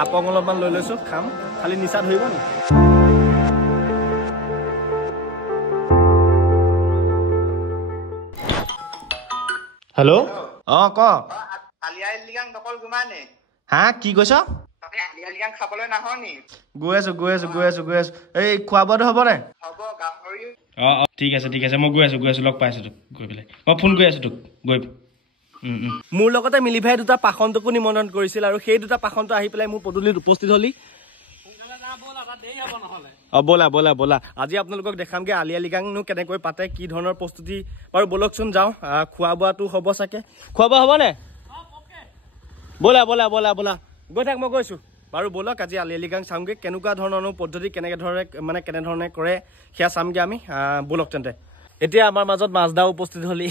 আপং অলপমান লৈ লৈছো খাম খালি নিচা ধৰিব নি হেল্ল' ক আলিয়ালিগাং দকল গুমানে হা কি কৈছ তুমি আলিয়ালিগাং খাবলৈ নাহনি গৈ আছো এই খোৱা বোৱাটো হ'ব নে হ'ব গাহৰি ঠিক আছে মই গৈ আছো লগ পাই আছো তোক গৈ পেলাই মই ফোন কৰি আছো তোক গৈ মোৰ লগতে মিলি ভাই দুটা পাখনটোকো নিমন্ত্ৰণ কৰিছিল আৰু সেই দুটা পাখনটো আহি পেলাই মোৰ পদূলিত উপস্থিত হলি বলা আজি আপোনালোকক দেখামগে আলিয়ালিগাংনো কেনেকৈ পাতে কি ধৰণৰ প্ৰস্তুতি বাৰু বলকচোন যাওঁ খোৱা বোৱাটো হ'ব চাগে খোৱা বোৱা হ'ব নে বলা গৈ থাক মই গৈছো বাৰু বলক আজি আলিয়ালিগাং চামগে কেনেকুৱা ধৰণৰ পদ্ধতি কেনেধৰণে কৰে সেয়া চামগে আমি বলক তেন্তে এতিয়া আমাৰ মাজত মাজদা উপস্থিত হলি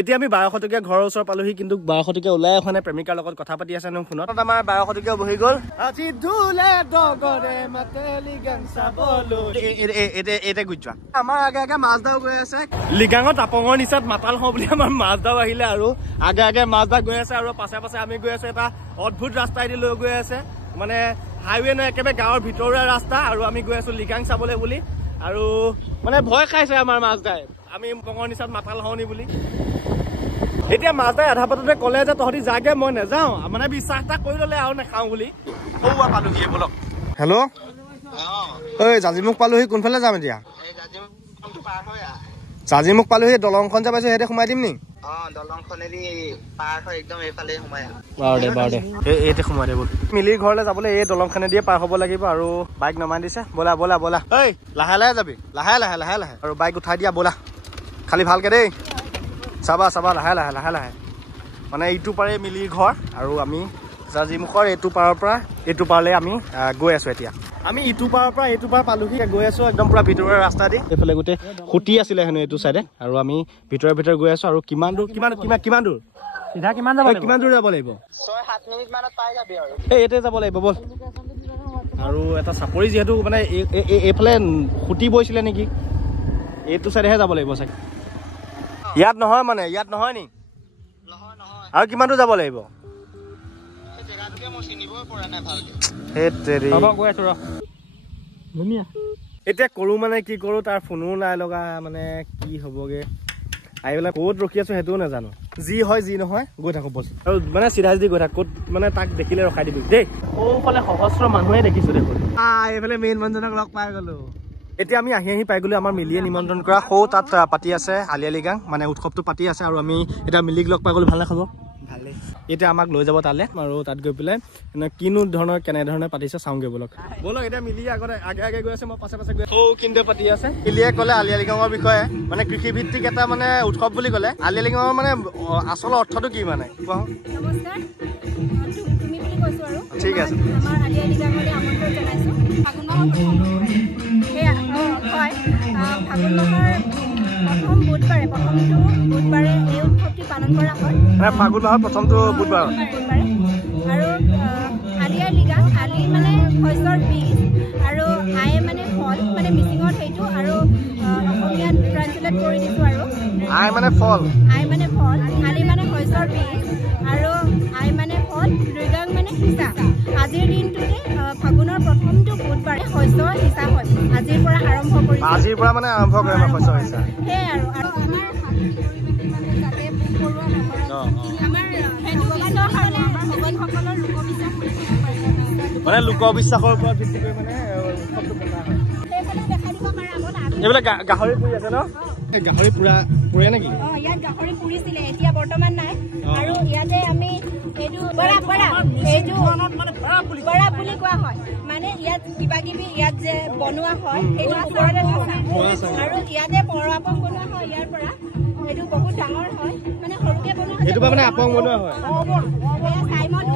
এতিয়া আমি 1200 টকীয়া ঘৰৰ ওচৰ পালোহি কিন্তু 1200 টকীয়া ওলাই এখনে প্ৰেমিকাৰ লগত কথা পাতি আছে ন ফোনত আমাৰ 1200 টকীয়া বহি গ'ল আজি ধুলে ডগৰে মাতেলিগাং চাবলো এতে গুজা আমাৰ আগে মাজদাও গৈ আছে লিগাঙত আপঙৰ নিচাত মাতাল হওঁ বুলি আমাৰ মাজদাও আহিলে আৰু আগে মাজদা গৈ আছে আৰু পাছে আমি গৈ আছো এটা অদ্ভুত ৰাস্তাইদি লৈ গৈ আছে মানে হাইৱে নহয় একেবাৰে গাঁৱৰ ভিতৰুৱা ৰাস্তা আৰু আমি গৈ আছো লিগাং চাবলৈ বুলি আৰু মানে ভয় খাইছে আমাৰ মাজদাই আমি পঙৰ নিচাত মাতাল হওনি বুলি এতিয়া মাজদাই আধা পাততে ক'লে যে তহঁতি যাগে মই নাযাওঁ মানে বিশ্বাস এটা কৰি ল'লে আৰু নাখাওঁ বুলি সৌৱা পালোহি বলক হেল্ল' ঐ জাজিমুখ পালোহি কোনফালে যাম এতিয়া জাজিমুখ পালোহি দলংখন যে পাইছো সেইতে সোমাই দিম নি দলংখনেদি পাৰ হৈ একদম এইফালে সোমাই বাৰু দে এইতে সোমাই দে বল মিলিৰ ঘৰলৈ যাবলৈ এই দলংখনে দিয়ে পাৰ হ'ব লাগিব আৰু বাইক নমাই দিছে বলা ঐ লাহে যাবি লাহে আৰু বাইক উঠাই দিয়া বলা খালি ভালকে দেই চাবা লাহে মানে এইটো পাৰে মিলিৰ ঘৰ আৰু আমি জাজিমুখৰ এইটো পাৰৰ পৰা এইটো পাৰলৈ আমি গৈ আছো এতিয়া আমি ইটো পাৰৰ পৰা এইটো পাৰ পালোহি গৈ আছো একদম পুৰা ভিতৰুৱা ৰাস্তা দি এইফালে গোটেই খুঁটি আছিলে হেনো এইটো চাইডে আৰু আমি ভিতৰে গৈ আছো আৰু কিমান দূৰ চিধা কিমান দূৰ যাব লাগিব 6-7 মিনিট মানত পাই যাবি আৰু এইতে যাব লাগিব বল আৰু এটা চাপৰি যিহেতু মানে এইফালে খুঁটি বৈছিলে নেকি এইটো চাইডেহে যাব লাগিব চাগে ইয়াত নহয় নি আৰু কিমান দূৰ যাব লাগিব এতিয়া কৰো মানে কি কৰো তাৰ ফোনো নাই লগা মানে কি হবগে আহি পেলাই ক'ত ৰখি আছো সেইটোও নাজানো যি হয় যি নহয় গৈ থাকো বল আৰু মানে চিধা গৈ থাক ক'ত মানে তাক দেখিলে ৰখাই দিবি দেই সৌফালে সহস্ৰ মানুহে দেখিছো দেখোন এইফালে মেইন মানুহজনক লগ পাই গলো এতিয়া আমি আহি পাই গলো আমাৰ মিলিয়ে নিমন্ত্ৰণ কৰা সৌ তাত পাতি আছে আলিয়ালিগাং মানে উৎসৱটো পাতি আছে আৰু আমি এতিয়া মিলিক লগ পাই গলো ভালে খবৰ ভালে এতিয়া আমাক লৈ যাব তালে আৰু তাত গৈ পেলাই কিনো ধৰণৰ কেনেধৰণে পাতিছে চাওঁগে বলক এতিয়া মিলি আগে গৈ আছে মই পাছে গৈ সৌ কিন্তু পাতি আছে মিলিয়ে ক'লে আলিয়ালিগাঙৰ বিষয়ে মানে কৃষিভিত্তিক এটা মানে উৎসৱ বুলি ক'লে আলিয়ালিগাঙৰ মানে আচল অৰ্থটো কি মানে কোৱা ঠিক আছে ফাগুন মাহৰ প্ৰথমটো বুধবাৰ আৰু আলিয়ালিগাং আলি মানে শস্যৰ বীজ আৰু আই মানে ফল মানে মিচিঙত সেইটো আৰু অসমীয়াত ট্ৰান্সলেট কৰি দিছো আৰু আই মানে ফল আলি মানে শস্যৰ বীজ আৰু আই মানে ফল লিগাং মানে সিঁচা আজিৰ দিনটোতে ফাগুনৰ প্ৰথমটো বুধবাৰে শস্য সিঁচা হয় আজিৰ পৰা আৰম্ভ কৰে শস্য সিঁচা সেয়াই আৰু মানে লোকবিশ্বাসৰ ওপৰত ভিত্তি কৰি মানে এইবিলাক গাহৰি পুৰি আছে ন গাহৰি পুৰে নেকি ইয়াত গাহৰি পুৰিছিলে এতিয়া বৰ্তমান নাই আৰু ইয়াতে আমি এইটো বৰা বুলি কোৱা হয় মানে ইয়াত কিবাকিবি ইয়াত যে বনোৱা হয় সেইটো ওপৰতে আৰু ইয়াতে পৰাপং বনোৱা হয় ইয়াৰ পৰা এইটো বহুত ডাঙৰ হয় মানে সৰুকে বনোৱা হয় এইটো মানে আপং বনোৱা হয় চাইমন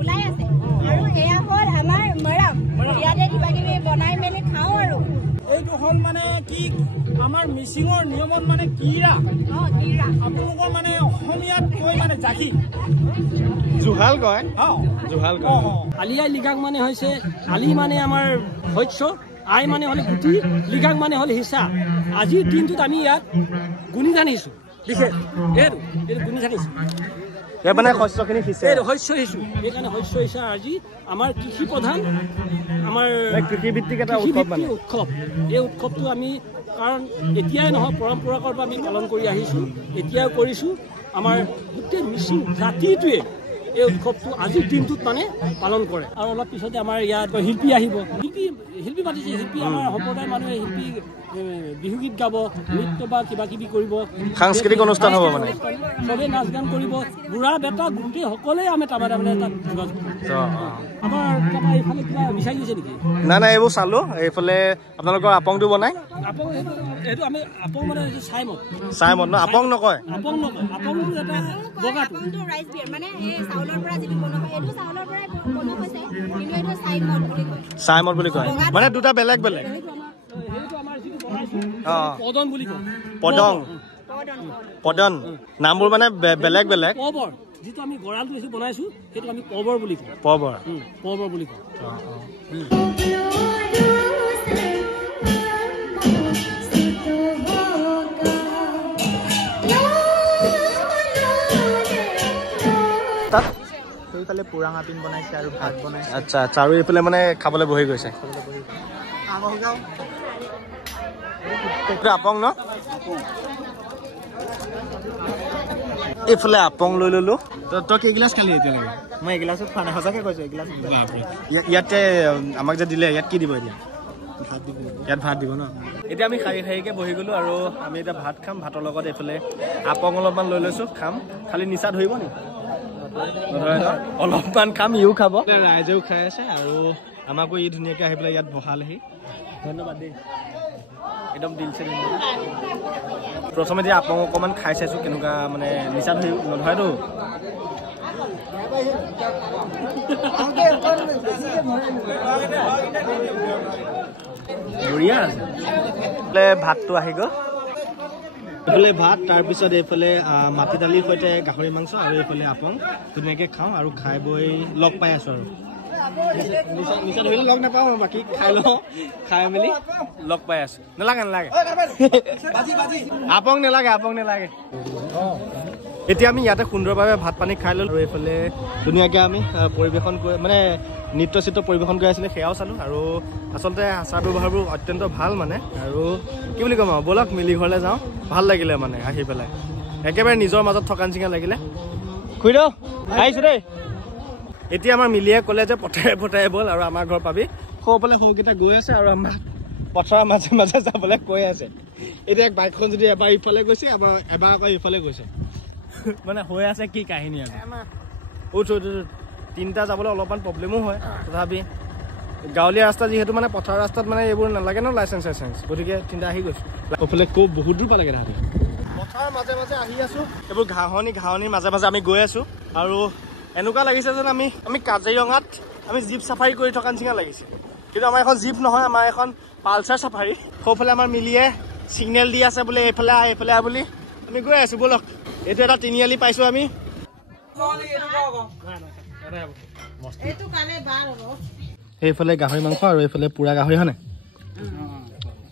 ওলাই আছে আৰু এয়া হ'ল আমাৰ মৰাম ইয়াতে কিবাকিবি বনাই মেলি খাওঁ আৰু এইটো হ'ল মানে কি আমাৰ মিচিঙৰ নিয়মত মানে কিৰা আপোনালোকৰ মানে অসমীয়াত কৈ মানে জাকি জুহাল কয় আলিয়ালিগাং মানে হৈছে আলি মানে আমাৰ শস্য আই মানে হ'লে গুটি লিগাং মানে হ'লে হিচা আজিৰ দিনটোত আমি ইয়াত গুণি জানিছো বিশেষ এইটো গুণি জানিছো মানে শস্যখিনি সিঁচে এই শস্য সিঁচো সেইকাৰণে শস্য সিঁচা আজি আমাৰ কৃষি প্ৰধান আমাৰ কৃষিভিত্তিক এটা উৎসৱ মানে উৎসৱ এই উৎসৱটো আমি কাৰণ এতিয়াই নহয় পৰম্পৰাগত আমি পালন কৰি আহিছোঁ এতিয়াও কৰিছোঁ আমাৰ গোটেই মিচিং জাতিটোৱে এই উৎসৱটো আজিৰ দিনটোত মানে পালন কৰে আৰু অলপ পিছতে আমাৰ ইয়াত শিল্পী আহিব শিল্পী মাতিছে শিল্পী আমাৰ সম্প্ৰদায়ৰ মানুহে শিল্পী বিহুগীত গাব নৃত্য বা কিবা কিবি কৰিব সাংস্কৃতিক অনুষ্ঠান হ'ব মানে চবেই নাচ গান কৰিব বুঢ়া বেটা গোটেই সকলোৱে আমি তাৰমানে তাত আমাৰ এইফালে কিবা বিচাৰি গৈছে নেকি নাই এইবোৰ চালো এইফালে আপোনালোকৰ আপংটো বনাই আপং এইটো আমি আপং মানে চাইমদ ন আপং নকয় আপংটো এটা বগাটো ৰাইচ বিয়াৰ মানে এই চাউলৰ পৰা যিটো বনোৱা হয় এইটো চাউলৰ পৰাই বনোৱা হৈছে কিন্তু এইটো চাইমদ বুলি কয় চাইমদ বুলি কয় মানে দুটা বেলেগ বেলেগ সেইটো আমাৰ যিটো বনাইছো পদন বুলি কয় পদন নামবোৰ মানে বেলেগ বেলেগ পবৰ যিটো আমি গৰালটো বেছি বনাইছো সেইটো আমি পবৰ বুলি কওঁ পবৰ বুলি কওঁ সেইফালে পুৰাঙা পিন বনাইছে আৰু ভাত বনাইছে আচ্ছা আচ্ছা আৰু এইফালে মানে খাবলৈ বহি গৈছে আপং ন এইফালে আপং লৈ ললো তই কেইগিলাচ খালি এতিয়ালৈকে মই এগিলাছত খোৱা নাই সঁচাকে কৈছো এগিলাছ ইয়াতে আমাক যে দিলে ইয়াত কি দিব এতিয়া ইয়াত ভাত দিব ন এতিয়া আমি খাই খাইকে বহি গলো আৰু আমি এতিয়া ভাত খাম ভাতৰ লগত এইফালে আপং অলপমান লৈ লৈছো খাম খালি নিচা ধৰিব নি অলপমান খাম ইও খাব ৰাইজেও খাই আছে আৰু আমাকো ই ধুনীয়াকে আহি পেলাই ইয়াত বহালেহি ধন্যবাদ দেই একদম দিলছে প্ৰথমে যে আপং অকণমান খাই চাইছো কেনেকুৱা মানে নিচা ধৰি নধৰেতো বঢ়িয়া আছে ভাতটো আহি গ'ল এইফালে ভাত তাৰপিছত এইফালে মাটি দালিৰ সৈতে গাহৰি মাংস আৰু এইফালে আপং ধুনীয়াকৈ খাওঁ আৰু খাই বৈ লগ পাই আছো আৰু নিচা ধৰিলে লগ নাপাওঁ বাকী খাই লওঁ খাই মেলি লগ পাই আছো নালাগে আপং নালাগে এতিয়া আমি ইয়াতে সুন্দৰভাৱে ভাত পানী খাই ললোঁ আৰু এইফালে ধুনীয়াকৈ আমি পৰিৱেশন কৰি মানে নৃত্য চিত্ৰ পৰিৱেশন কৰি আছিলে সেয়াও চালোঁ আৰু আচলতে আচাৰ ব্যৱহাৰবোৰ অত্যন্ত ভাল মানে আৰু কি বুলি ক'ম আৰু ব'লক মিলি ঘৰলৈ যাওঁ ভাল লাগিলে মানে আহি পেলাই একেবাৰে নিজৰ মাজত থকা নিচিনা লাগিলে খুইদেউ আহিছোঁ দেই এতিয়া আমাৰ মিলিয়ে ক'লে যে পথাৰে ব'ল আৰু আমাৰ ঘৰ পাবি সৌফালে সৌকেইটা গৈ আছে আৰু আমাৰ পথাৰৰ মাজে মাজে যাবলৈ কৈ আছে এতিয়া বাইকখন যদি এবাৰ ইফালে গৈছে এবাৰ আকৌ ইফালে গৈছে মানে হৈ আছে কি কাহিনী আৰু তিনিটা যাবলৈ অলপমান প্ৰব্লেমো হয় তথাপি গাঁৱলীয়া ৰাস্তা যিহেতু মানে পথাৰৰ ৰাস্তাত মানে এইবোৰ নালাগে ন লাইচেঞ্চ গতিকে তিনিটা আহি গৈছোঁ সৌফালে খুব বহুত দূৰ পালেগে তাহাঁতি পথাৰৰ মাজে মাজে আহি আছোঁ এইবোৰ ঘাঁহনিৰ মাজে মাজে আমি গৈ আছোঁ আৰু এনেকুৱা লাগিছে যেন আমি কাজিৰঙাত আমি জীপ চাফাৰী কৰি থকা নিচিনা লাগিছে কিন্তু আমাৰ এখন জীপ নহয় আমাৰ এখন পালচাৰ চাফাৰী সৌফালে আমাৰ মিলিয়ে ছিগনেল দি আছে বোলে এইফালে আহ বুলি আমি গৈ আছোঁ ব'লক এইটো এটা তিনিআলি পাইছোঁ আমি এইফালে গাহৰি মাংস আৰু এইফালে পুৰা গাহৰি হয় নাই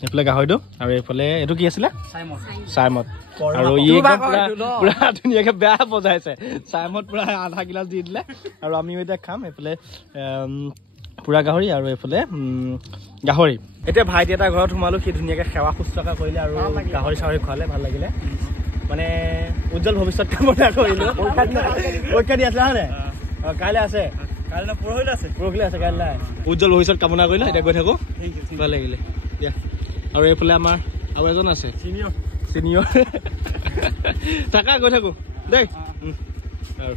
এইফালে গাহৰিটো আৰু এইফালে এইটো কি আছিলে চাইমদ আৰু ই পুৰা ধুনীয়াকে বেয়া বজাইছে চাইমদ পুৰা আধা গিলাচ দি দিলে আৰু আমিও এতিয়া খাম এইফালে পুৰা গাহৰি আৰু এইফালে গাহৰি এতিয়া ভাইটি এটা ঘৰত সোমালো সি ধুনীয়াকে সেৱা শুশ্ৰূষা কৰিলে আৰু গাহৰি চাহৰি খোৱালে ভাল লাগিলে মানে উজ্জ্বল ভৱিষ্যত কামনা কৰিলো পৰীক্ষা দি আছিলে হয় নাই কাইলৈ আছে পৰহিলৈ আছে কাইলৈ উজ্জ্বল ভৱিষ্যত কামনা কৰিলো এতিয়া গৈ থাকো ভাল লাগিলে দিয়া আৰু এইফালে আমাৰ আৰু এজন আছে চিনিয়ৰ থাকা গৈ থাকো দেই আৰু